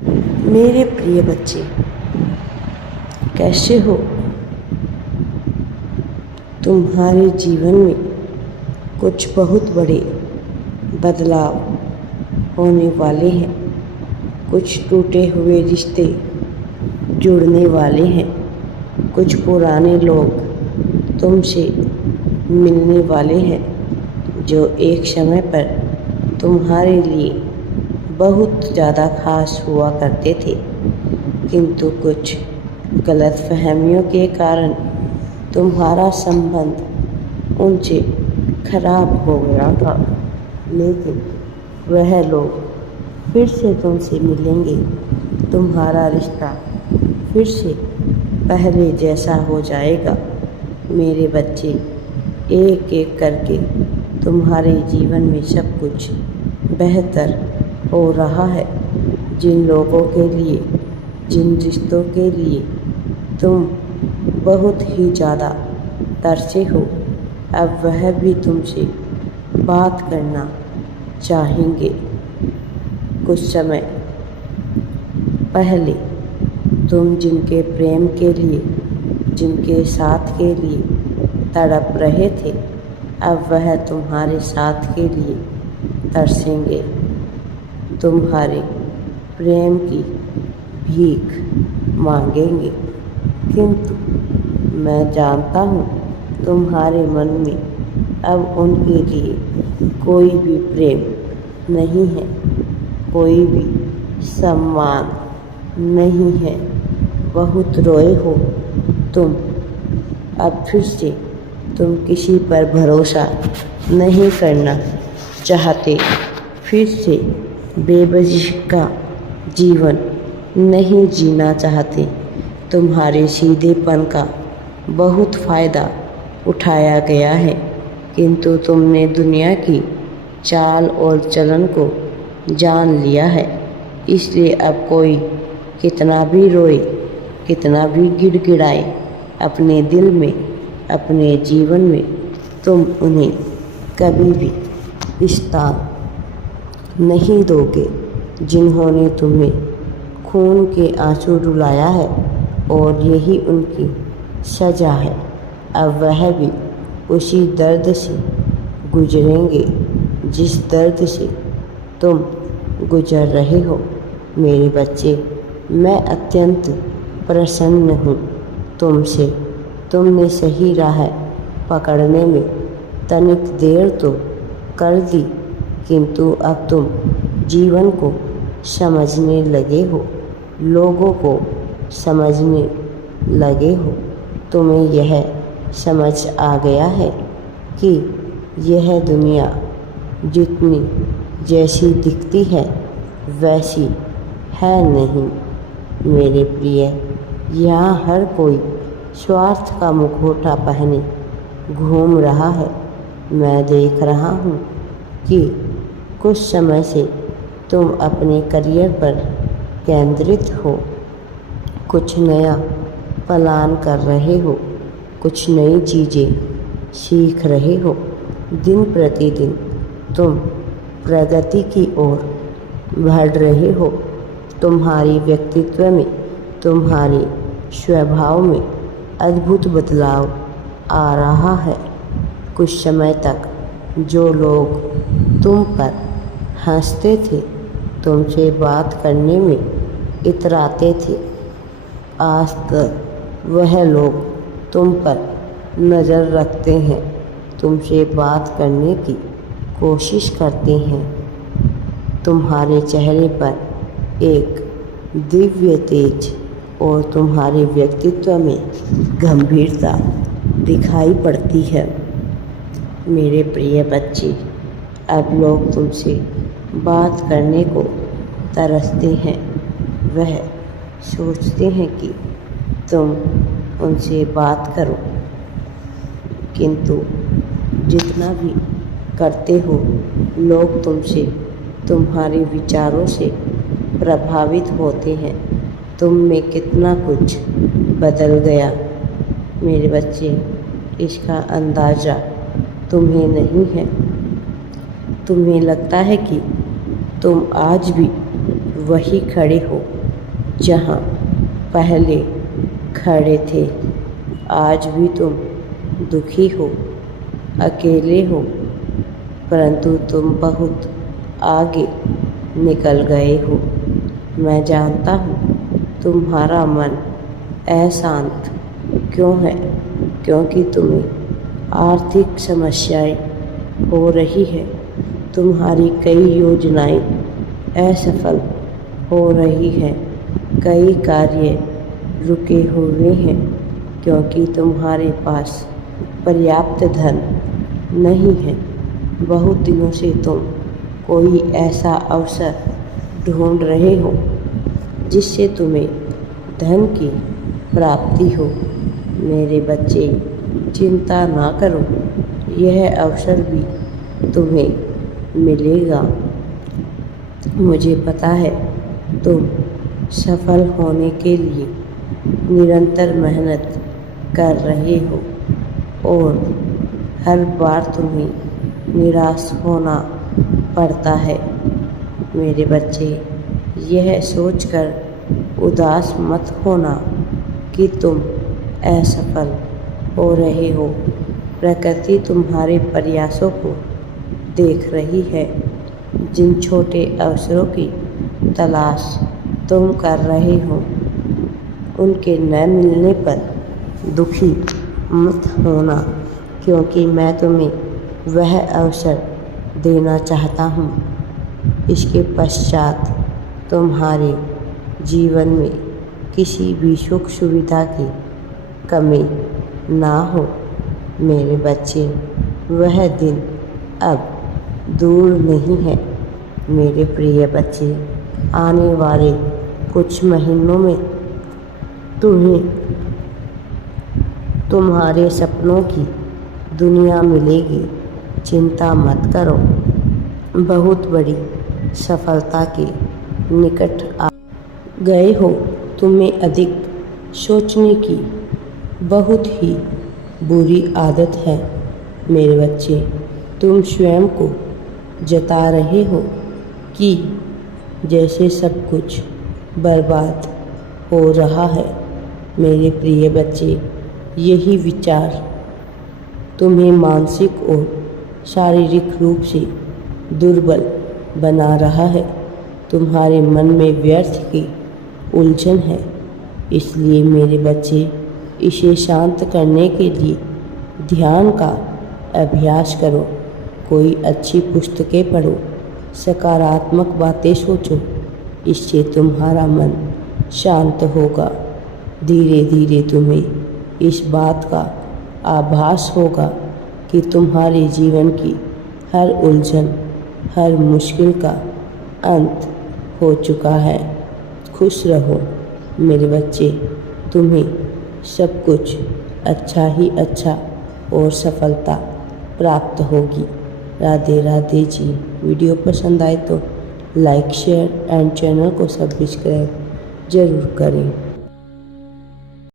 मेरे प्रिय बच्चे, कैसे हो? तुम्हारे जीवन में कुछ बहुत बड़े बदलाव होने वाले हैं। कुछ टूटे हुए रिश्ते जुड़ने वाले हैं। कुछ पुराने लोग तुमसे मिलने वाले हैं जो एक समय पर तुम्हारे लिए बहुत ज़्यादा खास हुआ करते थे, किंतु कुछ गलतफहमियों के कारण तुम्हारा संबंध उनसे खराब हो गया था। लेकिन वह लोग फिर से तुमसे मिलेंगे। तुम्हारा रिश्ता फिर से पहले जैसा हो जाएगा। मेरे बच्चे, एक एक करके तुम्हारे जीवन में सब कुछ बेहतर हो रहा है। जिन लोगों के लिए, जिन रिश्तों के लिए तुम बहुत ही ज़्यादा तरसे हो, अब वह भी तुमसे बात करना चाहेंगे। कुछ समय पहले तुम जिनके प्रेम के लिए, जिनके साथ के लिए तड़प रहे थे, अब वह तुम्हारे साथ के लिए तरसेंगे। तुम्हारे प्रेम की भीख मांगेंगे। किंतु मैं जानता हूँ तुम्हारे मन में अब उनके लिए कोई भी प्रेम नहीं है, कोई भी सम्मान नहीं है। बहुत रोए हो तुम। अब फिर से तुम किसी पर भरोसा नहीं करना चाहते। फिर से बेवजह का जीवन नहीं जीना चाहते। तुम्हारे सीधेपन का बहुत फ़ायदा उठाया गया है, किंतु तुमने दुनिया की चाल और चलन को जान लिया है। इसलिए अब कोई कितना भी रोए, कितना भी गिड़गिड़ाए अपने दिल में, अपने जीवन में, तुम उन्हें कभी भी रिश्ता नहीं दोगे जिन्होंने तुम्हें खून के आंसू रुलाया है, और यही उनकी सज़ा है। अब वह भी उसी दर्द से गुजरेंगे जिस दर्द से तुम गुजर रहे हो। मेरे बच्चे, मैं अत्यंत प्रसन्न हूँ तुमसे। तुमने सही राह पकड़ने में तनिक देर तो कर दी, किंतु अब तुम जीवन को समझने लगे हो, लोगों को समझने लगे हो। तुम्हें यह समझ आ गया है कि यह दुनिया जितनी जैसी दिखती है वैसी है नहीं। मेरे प्रिय, यहाँ हर कोई स्वार्थ का मुखौटा पहने घूम रहा है। मैं देख रहा हूँ कि कुछ समय से तुम अपने करियर पर केंद्रित हो, कुछ नया प्लान कर रहे हो, कुछ नई चीज़ें सीख रहे हो। दिन प्रतिदिन तुम प्रगति की ओर बढ़ रहे हो। तुम्हारी व्यक्तित्व में, तुम्हारे स्वभाव में अद्भुत बदलाव आ रहा है। कुछ समय तक जो लोग तुम पर हंसते थे, तुमसे बात करने में इतराते थे, आज तक वह लोग तुम पर नज़र रखते हैं, तुमसे बात करने की कोशिश करते हैं। तुम्हारे चेहरे पर एक दिव्य तेज और तुम्हारे व्यक्तित्व में गंभीरता दिखाई पड़ती है। मेरे प्रिय बच्चे, अब लोग तुमसे बात करने को तरसते हैं। वह सोचते हैं कि तुम उनसे बात करो, किंतु जितना भी करते हो, लोग तुमसे, तुम्हारे विचारों से प्रभावित होते हैं। तुम में कितना कुछ बदल गया मेरे बच्चे, इसका अंदाज़ा तुम्हें नहीं है। तुम्हें लगता है कि तुम आज भी वही खड़े हो जहाँ पहले खड़े थे। आज भी तुम दुखी हो, अकेले हो, परंतु तुम बहुत आगे निकल गए हो। मैं जानता हूँ तुम्हारा मन अशांत क्यों है, क्योंकि तुम्हें आर्थिक समस्याएं हो रही है। तुम्हारी कई योजनाएं असफल हो रही हैं, कई कार्य रुके हुए हैं क्योंकि तुम्हारे पास पर्याप्त धन नहीं है। बहुत दिनों से तुम कोई ऐसा अवसर ढूंढ रहे हो जिससे तुम्हें धन की प्राप्ति हो। मेरे बच्चे, चिंता ना करो, यह अवसर भी तुम्हें मिलेगा। मुझे पता है तुम सफल होने के लिए निरंतर मेहनत कर रहे हो और हर बार तुम्हें निराश होना पड़ता है। मेरे बच्चे, यह सोचकर उदास मत होना कि तुम असफल हो रहे हो। प्रकृति तुम्हारे प्रयासों को देख रही है। जिन छोटे अवसरों की तलाश तुम कर रहे हो, उनके न मिलने पर दुखी मत होना, क्योंकि मैं तुम्हें वह अवसर देना चाहता हूँ। इसके पश्चात तुम्हारे जीवन में किसी भी सुख सुविधा की कमी ना हो। मेरे बच्चे, वह दिन अब दूर नहीं है। मेरे प्रिय बच्चे, आने वाले कुछ महीनों में तुम्हें तुम्हारे सपनों की दुनिया मिलेगी। चिंता मत करो, बहुत बड़ी सफलता के निकट आ गए हो। तुम्हें अधिक सोचने की बहुत ही बुरी आदत है। मेरे बच्चे, तुम स्वयं को जता रहे हो कि जैसे सब कुछ बर्बाद हो रहा है। मेरे प्रिय बच्चे, यही विचार तुम्हें मानसिक और शारीरिक रूप से दुर्बल बना रहा है। तुम्हारे मन में व्यर्थ की उलझन है। इसलिए मेरे बच्चे, इसे शांत करने के लिए ध्यान का अभ्यास करो। कोई अच्छी पुस्तकें पढ़ो, सकारात्मक बातें सोचो। इससे तुम्हारा मन शांत होगा। धीरे धीरे तुम्हें इस बात का आभास होगा कि तुम्हारे जीवन की हर उलझन, हर मुश्किल का अंत हो चुका है। खुश रहो मेरे बच्चे, तुम्हें सब कुछ अच्छा ही अच्छा और सफलता प्राप्त होगी। राधे राधे जी। वीडियो पसंद आए तो लाइक, शेयर एंड चैनल को सब्सक्राइब ज़रूर करें।